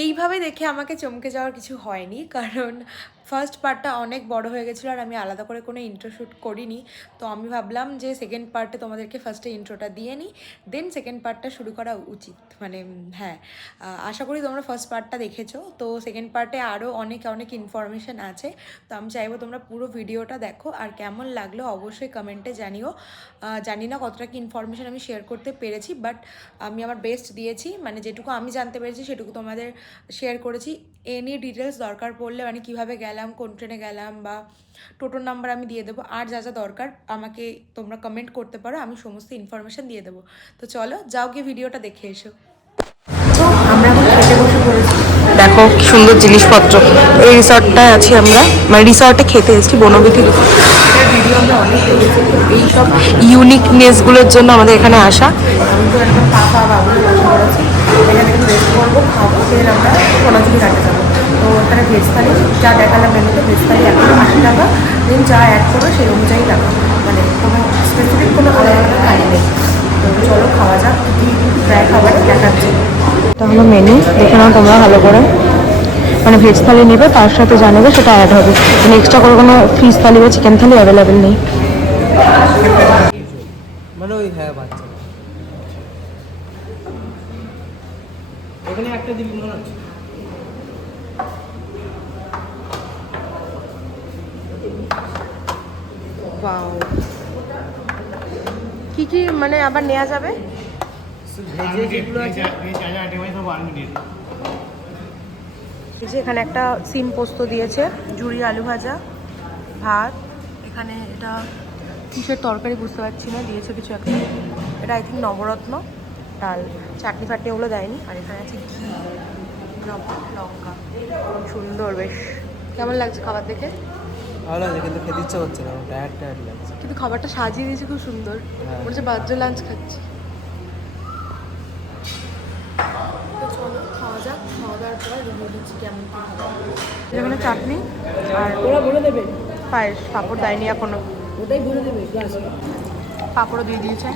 এইভাবে দেখে আমাকে চমকে যাওয়ার কিছু হয়নি, কারণ ফার্স্ট পার্টটা অনেক বড় হয়ে গেছিলো আর আমি আলাদা করে কোনো ইন্ট্রো শ্যুট করিনি। তো আমি ভাবলাম যে সেকেন্ড পার্টে তোমাদেরকে ফার্স্টে ইন্ট্রোটা দিয়ে নিই, দেন সেকেন্ড পার্টটা শুরু করা উচিত। মানে হ্যাঁ, আশা করি তোমরা ফার্স্ট পার্টটা দেখেছো। তো সেকেন্ড পার্টে আরও অনেক অনেক ইনফরমেশান আছে। তো আমি চাইবো তোমরা পুরো ভিডিওটা দেখো, আর কেমন লাগলো অবশ্যই কমেন্টে জানিও। জানি না কতটা কি ইনফরমেশান আমি শেয়ার করতে পেরেছি, বাট আমি আমার বেস্ট দিয়েছি। মানে যেটুকু আমি জানতে পেরেছি সেটুকু তোমাদের শেয়ার করেছি। এনি ডিটেলস দরকার পড়লে, মানে কীভাবে গেলাম, কোন ট্রেনে গেলাম, বা টোটোর নাম্বার আমি দিয়ে দেবো। আর যা যা দরকার আমাকে তোমরা কমেন্ট করতে পারো, আমি সমস্ত ইনফরমেশান দিয়ে দেবো। তো চলো যাও গিয়ে ভিডিওটা দেখে এসো। তো আমরা এখন খেতে বসে পড়েছি। দেখো কি সুন্দর জিনিসপত্র। এই রিসর্টটায় আছি আমরা, মানে রিসর্টে খেতে এসেছি, বনবিথি রিসর্ট। ভিডিও আমরা অনেক দেখেছি। এইসব ইউনিকনেসগুলোর জন্য আমাদের এখানে আসা। আমি তো একদম পাখা বাবুর বসে পড়েছি। এখানে একটু রেস্ট করবো, খাবো, ফের আমরা সোনাঝুরি ঘাটে যাবো। তো এখানে ভেজ থালি যা দেখালাম মেনুতে, ভেজ থালি 180 টাকা, দেন যা অ্যাড করো সেই অনুযায়ী টাকা, মানে কোনো স্পেসিফিক কোনো আলাদা আলাদা থালি নেই। তো চলো খাওয়া যাক, কী প্রায় খাবার দেখাচ্ছি। এটা হলো মেনু, দেখে নাও তোমরা ভালো করে। মানে ভেজ থালি নেবে, তার সাথে যা নেবে সেটা অ্যাড হবে, মানে এক্সট্রা করে কোনো ফিশ থালি বা চিকেন থালি অ্যাভেলেবেল নেই। মানে ওই হ্যাঁ বাচ্চা এখানে একটা দিবি মনে হচ্ছে। ওয়াও, কি কি মানে আবার নেওয়া যাবে? ভেজে যেগুলো আছে এই যে এখানে একটা সিম পোস্ত দিয়েছে, ঝুরি আলু ভাজা, ভাত, এখানে এটা কিসের তরকারি বুঝতে পারছি না, দিয়েছে কিছু একটা, এটা আই থিঙ্ক নবরত্ন, ডাল, চাটনি ফাটনি ওগুলো দেয়নি। আর এখানে আছে ঘি, লঙ্কা, সুন্দর বেশ। কেমন লাগছে খাবার দেখে? ভালো লাগছে, কিন্তু খেতে ইচ্ছা হচ্ছে না, টায়ার্ড টায়ার্ড লাগছে। কিন্তু খাবারটা সাজিয়ে দিয়েছে খুব সুন্দর, মনে হচ্ছে বার্থডে লাঞ্চ খাচ্ছি। তো চলো খাওয়া যাক, খাওয়া দাওয়ার পর রিভিউ দিচ্ছি কেমন কী হবে। এখানে চাটনি আর ওরা বলে দেবে পায়েস, পাঁপড় দেয়নি এখনো, ওটাই বলে দেবে, পাঁপড়ও দিয়ে দিয়েছে।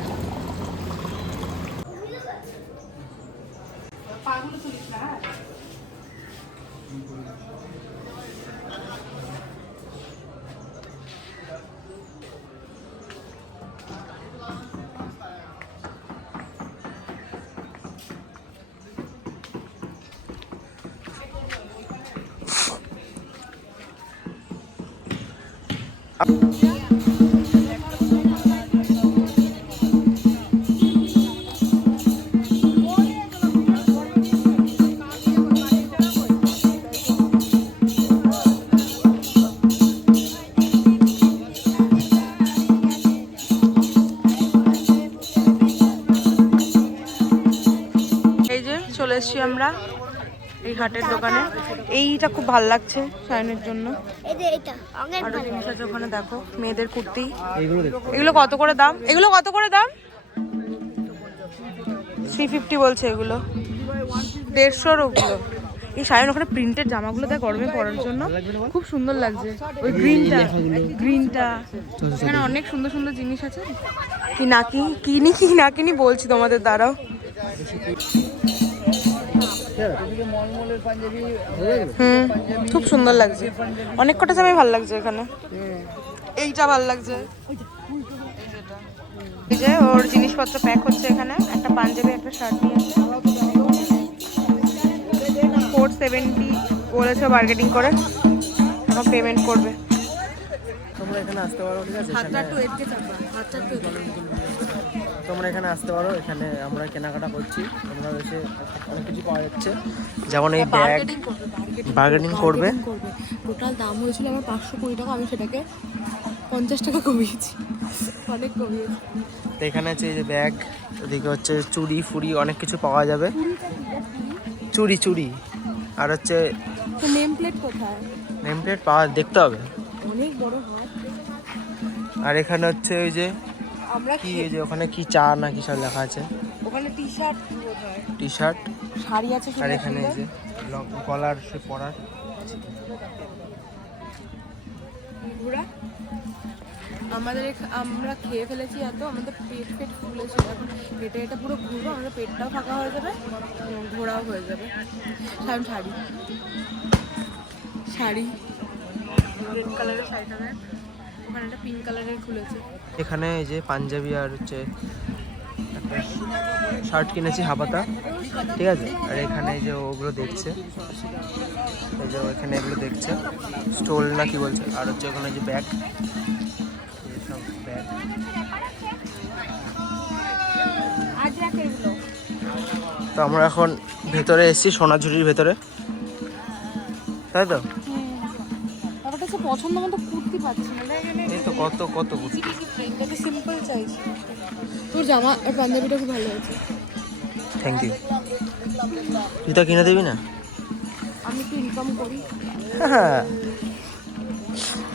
এই যে চলে এসেছি আমরা এই হাটের দোকানে। এইটা খুব ভালো লাগছে সায়নের জন্য। আরো জিনিস আছে ওখানে, দেখো মেয়েদের কুর্তি। এগুলো কত করে দাম? এগুলো কত করে দাম? 350 বলছে এগুলো, 150 ওগুলো। এই সায়ন ওখানে প্রিন্টেড জামাগুলো দেখ গরমে পরার জন্য, খুব সুন্দর লাগছে। ওই গ্রিনটা এখানে অনেক সুন্দর সুন্দর জিনিস আছে। কি না কিনি বলছি তোমাদের, দাঁড়াও। খুব সুন্দর লাগছে, অনেক কটা জামাই ভালো লাগছে এখানে। এইটা ভালো লাগছে, এই যে ওর জিনিসপত্র প্যাক হচ্ছে এখানে। একটা পাঞ্জাবি, একটা শার্ট নিয়েছে, 470 বলেছে বার্গেটিং করে, এখন পেমেন্ট করবে। তোমরা এখানে আসতে পারো, ঠিক আছে? তোমরা এখানে আসতে পারো, এখানে আমরা কেনাকাটা করছি, তোমরা এসে অনেক কিছু পাওয়া যাচ্ছে, যেমন এই ব্যাগ। বার্গেনিং করবে। টোটাল দাম হয়েছিল আমার 520 টাকা, আমি সেটাকে 50 টাকা কমিয়েছি, অনেক কমিয়েছি। তো এখানে আছে এই যে ব্যাগ, এদিকে হচ্ছে চুড়ি ফুড়ি অনেক কিছু পাওয়া যাবে। চুড়ি আর হচ্ছে নেম প্লেট কোথায়? নেম প্লেট পাওয়া দেখতে হবে, অনেক বড় হাত। আর এখানে হচ্ছে ওই যে আমরা কি, এই যে ওখানে কি চা না কি সব লেখা আছে, ওখানে টি-শার্ট বোধহয়, টি-শার্ট, শাড়ি আছে। আর এখানে এই যে গলার সে পরার। ঘোরা আমরা খেয়ে ফেলেছি এত, আমাদের পেট ফুলেছিল, এখন হেঁটে হেঁটে পুরো ঘুরবো, আমাদের পেটটাও ফাঁকা হয়ে যাবে, ঘোরাও হয়ে যাবে। শাড়ি রেড কালারের শাড়িটা দেখ, ওখানে একটা পিঙ্ক কালারের খুলেছে। এখানে এই যে পাঞ্জাবি আর হচ্ছে একটা শার্ট কিনেছি হাবাতা, ঠিক আছে। আর এখানে এই যে ওগুলো দেখছে, এই যে এখানে এগুলো দেখছে স্টোল না কি বলছে, আর হচ্ছে ওখানে যে ব্যাগ, সব ব্যাগ। তো আমরা এখন ভেতরে এসেছি, সোনাঝুরির ভেতরে, তাই তো? আমার কাছে পছন্দ মতো কুর্তি পাচ্ছি না। এই তো কত কত কুর্তি, সিম্পল চাইছি। তোর জামা আর পাঞ্জাবিটা খুব ভালো আছে। Thank you. তুই তা কিনে দিবি না? আমি তো ইনকাম করি। হ্যাঁ,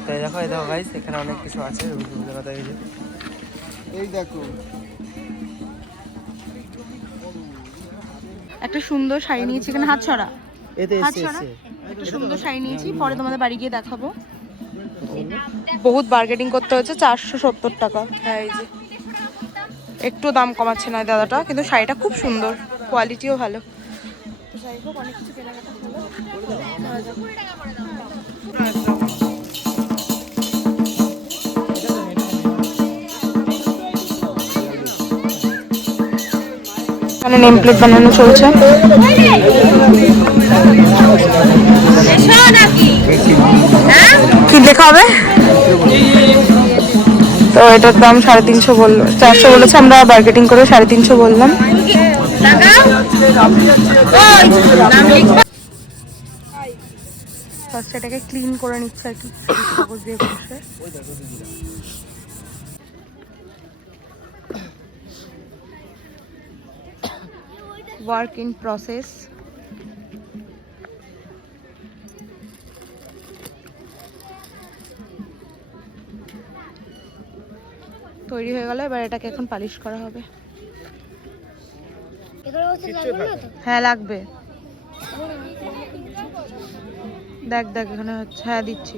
তাই দেখো, এই দেখো গাইস, এখানে অনেক কিছু আছে। এই দেখো একটা সুন্দর শাড়ি নিয়েছি, এখানে হাত ছড়া, এতে হাত ছড়া। একটা সুন্দর শাড়ি নিয়েছি, পরে তোমাদের বাড়ি গিয়ে দেখাবো। বহুত বার্গেটিং করতে হয়েছে, 470 টাকা। হ্যাঁ, এই যে একটু দাম কমাচ্ছে না দাদাটা, কিন্তু শাড়িটা খুব সুন্দর, কোয়ালিটিও ভালো। যাই হোক, অনেক কিছু কেনাকাটা হলো। এখানে নেম প্লেট বানানো চলছে। কি লেখা হবে? তো এটার দাম 350 বললো, 400 বলেছে, আমরা বার্গেটিং করে 350 বললাম। ফার্স্ট এটাকে ক্লিন করে নিচ্ছে আর কি, কাগজ দিয়ে করছে। Work in process. তৈরি হয়ে গেল, এবার এটাকে এখন পালিশ করা হবে। হ্যাঁ লাগবে, দেখ দেখ এখানে হচ্ছে। হ্যাঁ দিচ্ছি।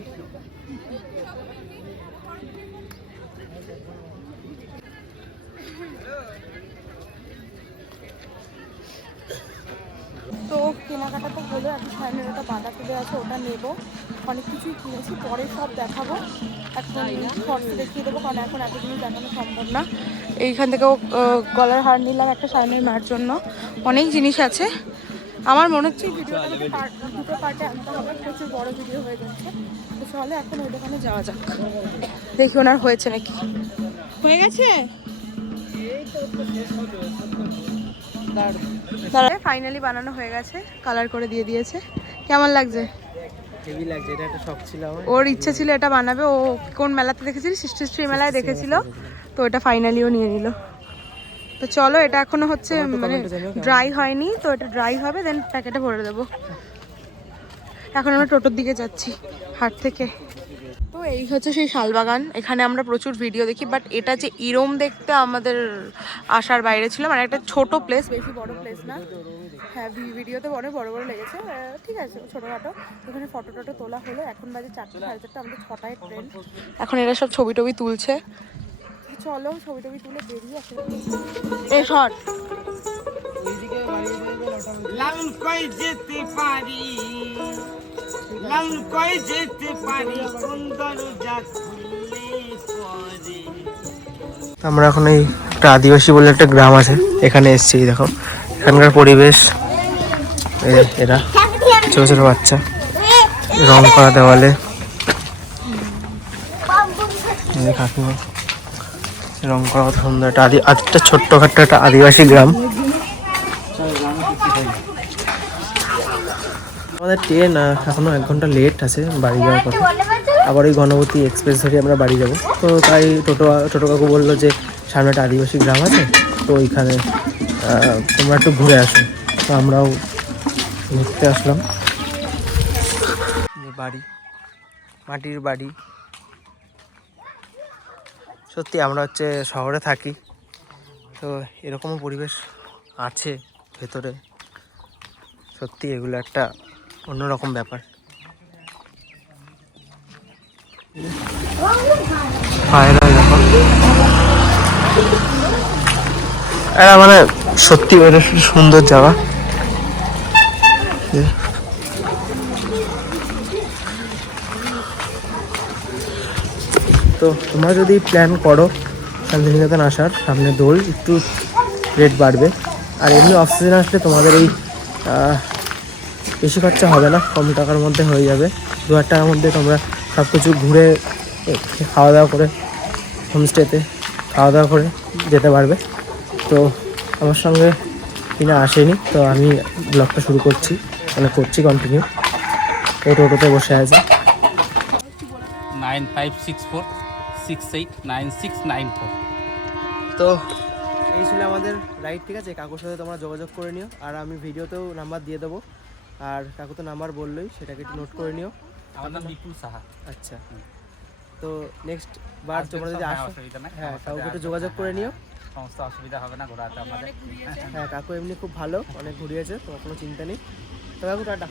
তো কেনাকাটা তো হলো, এখন সামনের ওটা বাঁধা তুলে আছে, ওটা নেবো। অনেক কিছুই কিনেছি, পরে সব দেখাবো। এখন শর্টসে দেখিয়ে দেবো, কারণ এখন এত জিনিস দেখানো সম্ভব না। এইখান থেকেও গলার হার নিলাম একটা সামনের মার জন্য। অনেক জিনিস আছে, আমার মনে হচ্ছে ভিডিওটা দুটো পার্টে আনতে হবে, প্রচুর বড় ভিডিও হয়ে যাচ্ছে। তো চলে এখন ওই দোকানে যাওয়া যাক, দেখি ওনার হয়েছে নাকি। হয়ে গেছে, ফাইনালি বানানো হয়ে গেছে, কালার করে দিয়ে দিয়েছে। কেমন লাগছে? হেভি লাগছে, এটা একটা শখ ছিল আমার। ওর ইচ্ছে ছিল এটা বানাবে, ও কোন মেলাতে দেখেছিল, সৃষ্টিশ্রী মেলায় দেখেছিল, তো এটা ফাইনালিও নিয়ে নিল। তো চলো, এটা এখনো হচ্ছে মানে ড্রাই হয়নি, তো এটা ড্রাই হবে, দেন প্যাকেটে ভরে দেবো। এখন আমরা টোটোর দিকে যাচ্ছি হাট থেকে। তো এই হচ্ছে সেই শালবাগান, এখানে আমরা প্রচুর ভিডিও দেখি, বাট এটা যে ইরম দেখতে আমাদের আশার বাইরে ছিল। মানে একটা ছোট প্লেস, বেশি বড় প্লেস না। হ্যাঁ, ভিডিওতে অনেক বড় বড় লেগেছে, ঠিক আছে, ছোটোখাটো। এখানে ফটো টটো তোলা হলো। এখন বাজে 4টা, 4:30, আমাদের 6টায় ট্রেন। এখন এরা সব ছবি টবি তুলছে। চলো ছবি টবি তুলে বেরিয়ে আসে। এই শর্ট লালন কই যেতে পারি, লালন কই যেতে পারি, কোন দরজা খুললে পরে। আমরা এখন এই একটা আদিবাসী বলে একটা গ্রাম আছে, এখানে এসেছি। দেখো এখানকার পরিবেশ, এরা ছোট ছোট বাচ্চা, রং করা দেওয়ালে, কাকিমা রং করা কত সুন্দর। একটা ছোট্টখাট্ট একটা আদিবাসী গ্রাম। আমাদের ট্রেন এখনো 1 ঘন্টা লেট আছে বাড়ি যাওয়ার কথা। আবার ওই গণপতি এক্সপ্রেস ধরে আমরা বাড়ি যাব। তো তাই ছোটো কাকু বললো যে সামনে একটা আদিবাসী গ্রাম আছে, তো ওইখানে তোমরা একটু ঘুরে আসো। তো আমরাও ঘুরতে আসলাম। বাড়ি, মাটির বাড়ি। সত্যি আমরা হচ্ছে শহরে থাকি, তো এরকমও পরিবেশ আছে ভেতরে। সত্যি এগুলো একটা অন্যরকম ব্যাপার। বাইরে দেখো, এটা মানে সত্যি এটা সুন্দর জায়গা। তো তোমরা যদি প্ল্যান করো শান্তিনিকেতন আসার, সামনে দোল, একটু রেট বাড়বে। আর এমনি অফ সিজন আসলে তোমাদের এই বেশি খরচা হবে না, কম টাকার মধ্যে হয়ে যাবে। 2000 টাকার মধ্যে তোমরা সব কিছু ঘুরে খাওয়া দাওয়া করে হোমস্টেতে খাওয়া দাওয়া করে যেতে পারবে। তো আমার সঙ্গে কিনা আসেনি, তো আমি ব্লগটা শুরু করছি, মানে করছি কন্টিনিউ। ও টোটোতে বসে আছে। 9564689694। তো এই ছিল আমাদের রাইড, ঠিক আছে। কাকুর সাথে তোমরা যোগাযোগ করে নিও, আর আমি ভিডিওতেও নাম্বার দিয়ে দেবো। আর কাকু তো নাম্বার বললোই, সেটাকে একটু নোট করে নিও। আমার নাম বিপুল সাহা। আচ্ছা, তো নেক্সট বার তোমরা যদি আসো, অসুবিধা নাই, হ্যাঁ কাকুকে একটু যোগাযোগ করে নিও। সমস্ত অসুবিধা হবে না ঘোরাতে আমাদের। হ্যাঁ কাকু এমনি খুব ভালো, অনেক ঘুরিয়েছে, তোমার কোনো চিন্তা নেই। তো কাকু টাটা।